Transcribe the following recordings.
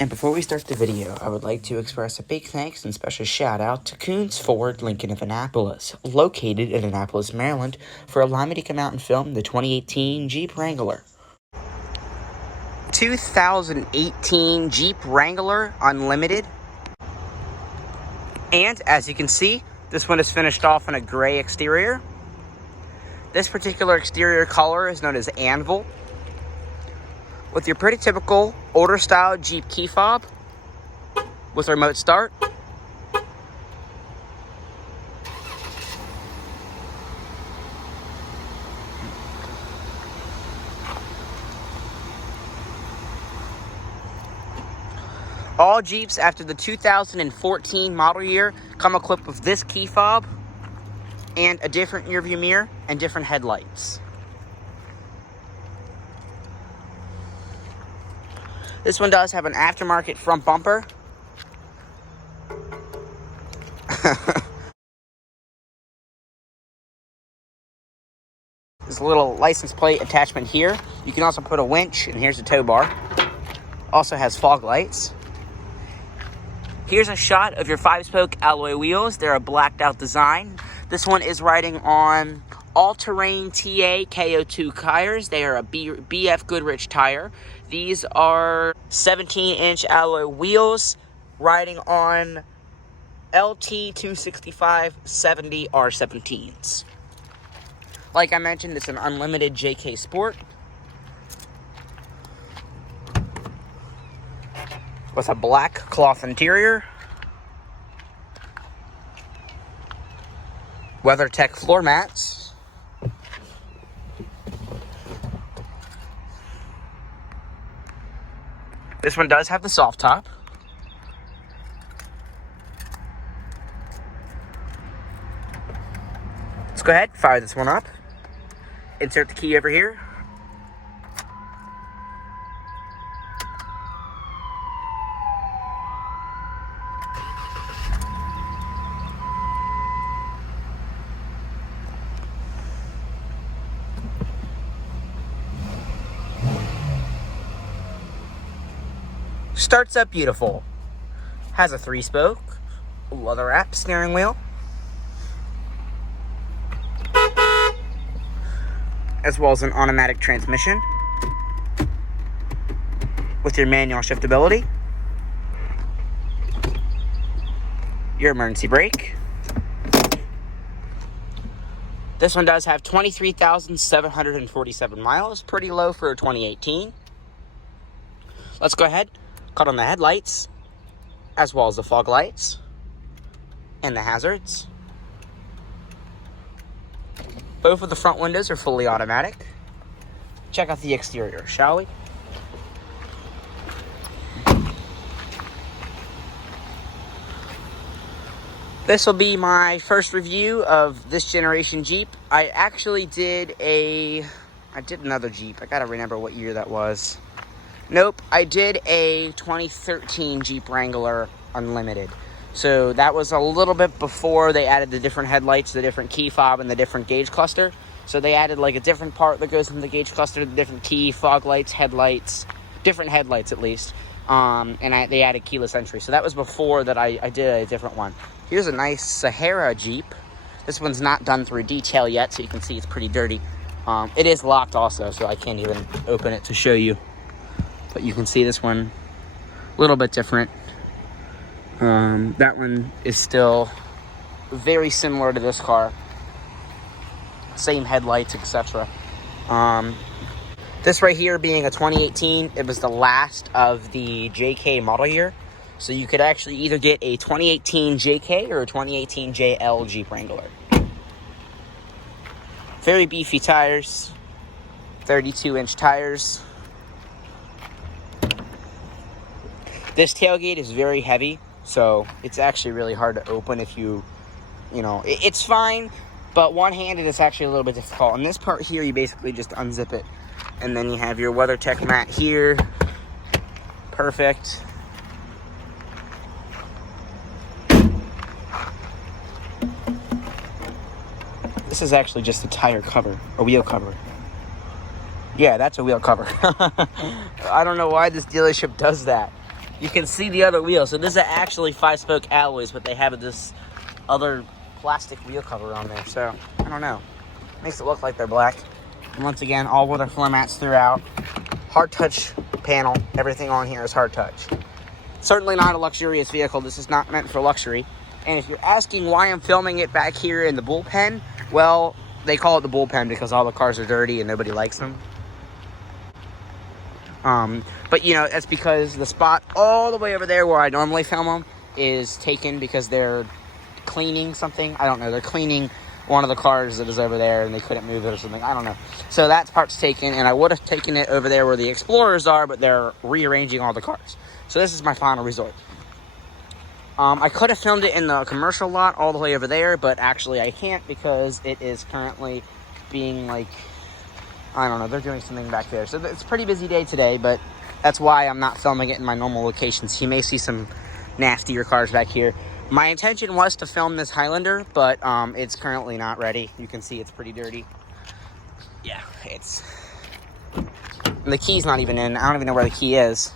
And before we start the video, I would like to express a big thanks and special shout out to Koons Ford Lincoln of Annapolis, located in Annapolis, Maryland, for allowing me to come out and film the 2018 Jeep Wrangler. 2018 Jeep Wrangler Unlimited. And as you can see, this one is finished off in a gray exterior. This particular exterior color is known as Anvil, with your pretty typical older style Jeep key fob with remote start. All Jeeps after the 2014 model year come equipped with this key fob and a different rear view mirror and different headlights. This one does have an aftermarket front bumper. There's a little license plate attachment here. You can also put a winch, and here's the tow bar. Also has fog lights. Here's a shot of your 5-spoke alloy wheels. They're a blacked out design. This one is riding on all-terrain TA KO2 tires. They are a BF Goodrich tire. These are 17-inch alloy wheels riding on LT 265 70 R17s. Like I mentioned, it's an unlimited JK Sport with a black cloth interior, WeatherTech floor mats, this one does have the soft top. Let's go ahead, fire this one up. Insert the key over here. Starts up beautiful. Has a 3-spoke, leather wrap steering wheel, as well as an automatic transmission with your manual shiftability, your emergency brake. This one does have 23,747 miles, pretty low for a 2018. Let's go ahead, cut on the headlights, as well as the fog lights and the hazards. Both of the front windows are fully automatic. Check out the exterior, shall we? This will be my first review of this generation Jeep. I actually did another Jeep. I gotta remember what year that was. Nope, I did a 2013 Jeep Wrangler Unlimited. So that was a little bit before they added the different headlights, the different key fob, and the different gauge cluster. So they added like a different part that goes in the gauge cluster, the different key, fog lights, headlights, different headlights at least. They added keyless entry. So that was before that I did a different one. Here's a nice Sahara Jeep. This one's not done through detail yet, so you can see it's pretty dirty. It is locked also, so I can't even open it to show you. But you can see this one a little bit different. That one is still very similar to this car. Same headlights, etc. This right here being a 2018, it was the last of the JK model year. So you could actually either get a 2018 JK or a 2018 JL Jeep Wrangler. Very beefy tires, 32-inch tires. This tailgate is very heavy, so it's actually really hard to open if it's fine, but one-handed it's actually a little bit difficult. On this part here, you basically just unzip it, and then you have your WeatherTech mat here. Perfect. This is actually just a tire cover, a wheel cover. Yeah, that's a wheel cover. I don't know why this dealership does that. you can see the other wheel. So this is actually 5-spoke alloys, but they have this other plastic wheel cover on there. So, I don't know. Makes it look like they're black. And once again, all weather floor mats throughout. Hard touch panel. Everything on here is hard touch. Certainly not a luxurious vehicle. This is not meant for luxury. And if you're asking why I'm filming it back here in the bullpen, well, they call it the bullpen because all the cars are dirty and nobody likes them. But, you know, that's because the spot all the way over there where I normally film them is taken because they're cleaning something. I don't know. They're cleaning one of the cars that is over there and they couldn't move it or something. I don't know. So that part's taken, and I would have taken it over there where the Explorers are, but they're rearranging all the cars. So this is my final resort. I could have filmed it in the commercial lot all the way over there, but actually I can't because it is currently being, like, I don't know, they're doing something back there. So it's a pretty busy day today, but that's why I'm not filming it in my normal locations. You may see some nastier cars back here. My intention was to film this Highlander, but it's currently not ready. You can see it's pretty dirty. Yeah, it's... And the key's not even in. I don't even know where the key is.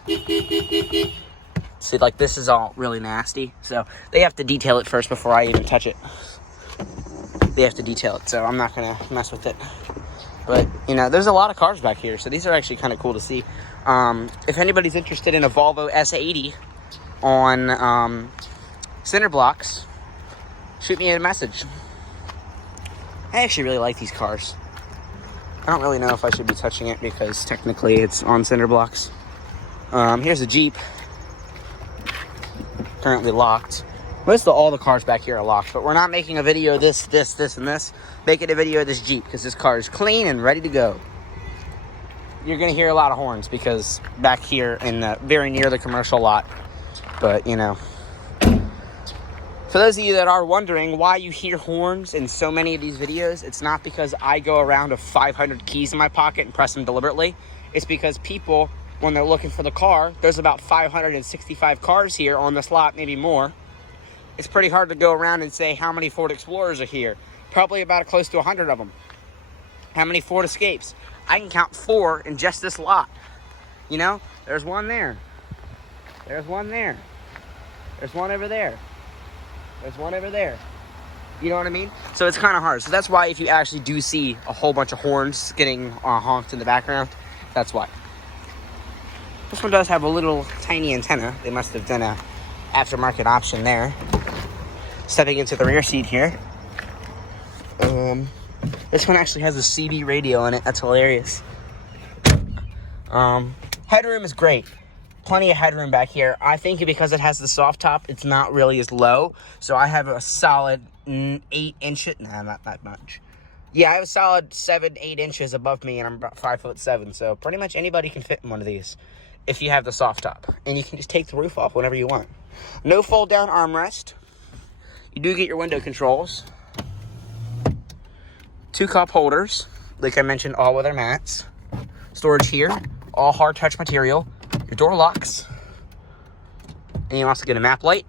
See, like, this is all really nasty. So they have to detail it first before I even touch it. They have to detail it, so I'm not going to mess with it. But, you know, there's a lot of cars back here, so these are actually kind of cool to see. If anybody's interested in a Volvo S80 on cinder blocks, shoot me a message. I actually really like these cars. I don't really know if I should be touching it because technically it's on cinder blocks. Here's a Jeep. Currently locked. Most of all the cars back here are locked, but we're not making a video of this, and this. Making a video of this Jeep because this car is clean and ready to go. You're going to hear a lot of horns because back here in the very near the commercial lot. But, you know, for those of you that are wondering why you hear horns in so many of these videos, it's not because I go around with 500 keys in my pocket and press them deliberately. It's because people, when they're looking for the car, there's about 565 cars here on this lot, maybe more. It's pretty hard to go around and say how many Ford Explorers are here. Probably about close to 100 of them. How many Ford Escapes? I can count 4 in just this lot. You know, there's one there. There's one there. There's one over there. There's one over there. You know what I mean? So it's kind of hard. So that's why if you actually do see a whole bunch of horns getting honked in the background, that's why. This one does have a little tiny antenna. They must have done a aftermarket option there. Stepping into the rear seat here. This one actually has a CD radio in it. That's hilarious. Headroom is great. Plenty of headroom back here. I think because it has the soft top, it's not really as low. So I have a solid 8 inches. Nah, not that much. Yeah, I have a solid 7-8 inches above me, and I'm about 5'7". So pretty much anybody can fit in one of these if you have the soft top. And you can just take the roof off whenever you want. No fold down armrest. You do get your window controls. 2 cup holders. Like I mentioned, all weather mats. Storage here. All hard touch material. Your door locks. And you also get a map light.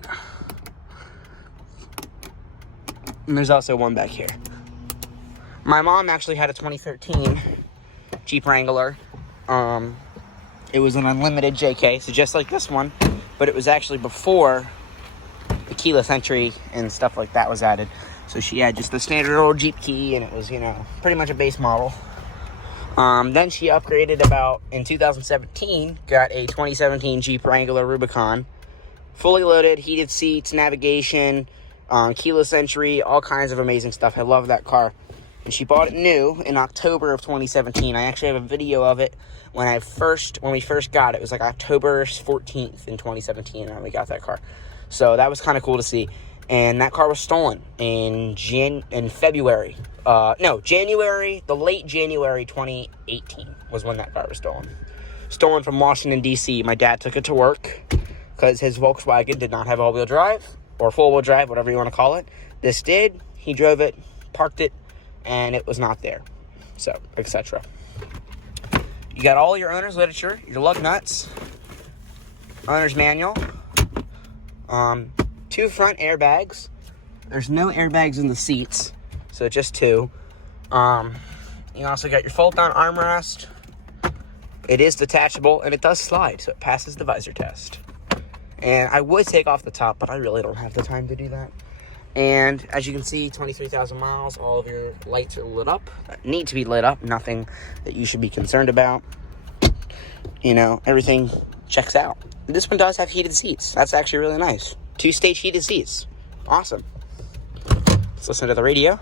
And there's also one back here. My mom actually had a 2013 Jeep Wrangler. It was an unlimited JK, so just like this one, but it was actually before the keyless entry and stuff like that was added. So she had just the standard old Jeep key, and it was, you know, pretty much a base model. Then she upgraded about, in 2017, got a 2017 Jeep Wrangler Rubicon. Fully loaded, heated seats, navigation, keyless entry, all kinds of amazing stuff. I love that car. And she bought it new in October of 2017. I actually have a video of it when we first got it. It was like October 14th in 2017 when we got that car. So that was kind of cool to see. And that car was stolen in February. January, the late January 2018 was when that car was stolen. Stolen from Washington, D.C. My dad took it to work because his Volkswagen did not have all-wheel drive or full-wheel drive, whatever you want to call it. This did. He drove it, parked it, and it was not there. So, etc. You got all your owner's literature, your lug nuts, owner's manual, 2 front airbags. There's no airbags in the seats, so just 2. You also got your fold-down armrest. It is detachable, and it does slide, so it passes the visor test. And I would take off the top, but I really don't have the time to do that. And as you can see, 23,000 miles, all of your lights are lit up, that need to be lit up, nothing that you should be concerned about. You know, everything checks out. This one does have heated seats. That's actually really nice. 2-stage heated seats. Awesome. Let's listen to the radio.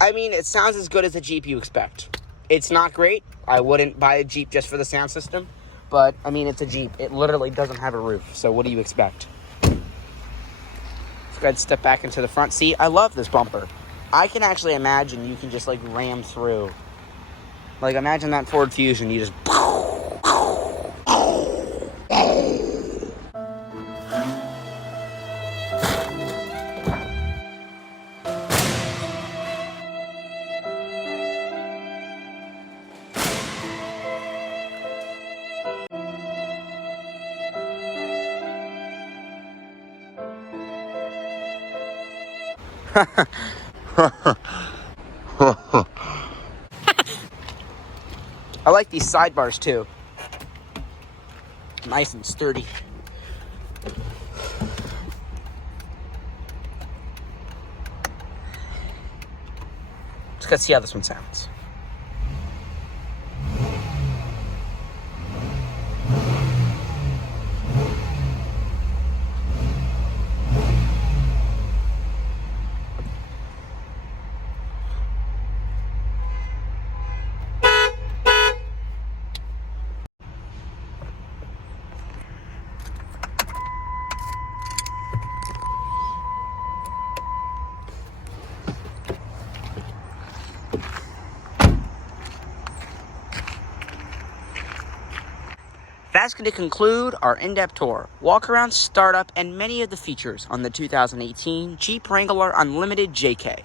I mean, it sounds as good as a Jeep you expect. It's not great. I wouldn't buy a Jeep just for the sound system. But, I mean, it's a Jeep. It literally doesn't have a roof. So what do you expect? Let's go ahead and step back into the front seat. I love this bumper. I can actually imagine you can just, like, ram through. Like, imagine that Ford Fusion. You just... I like these sidebars too. Nice and sturdy. Let's see how this one sounds. That's going to conclude our in-depth tour, walk-around, startup, and many of the features on the 2018 Jeep Wrangler Unlimited JK.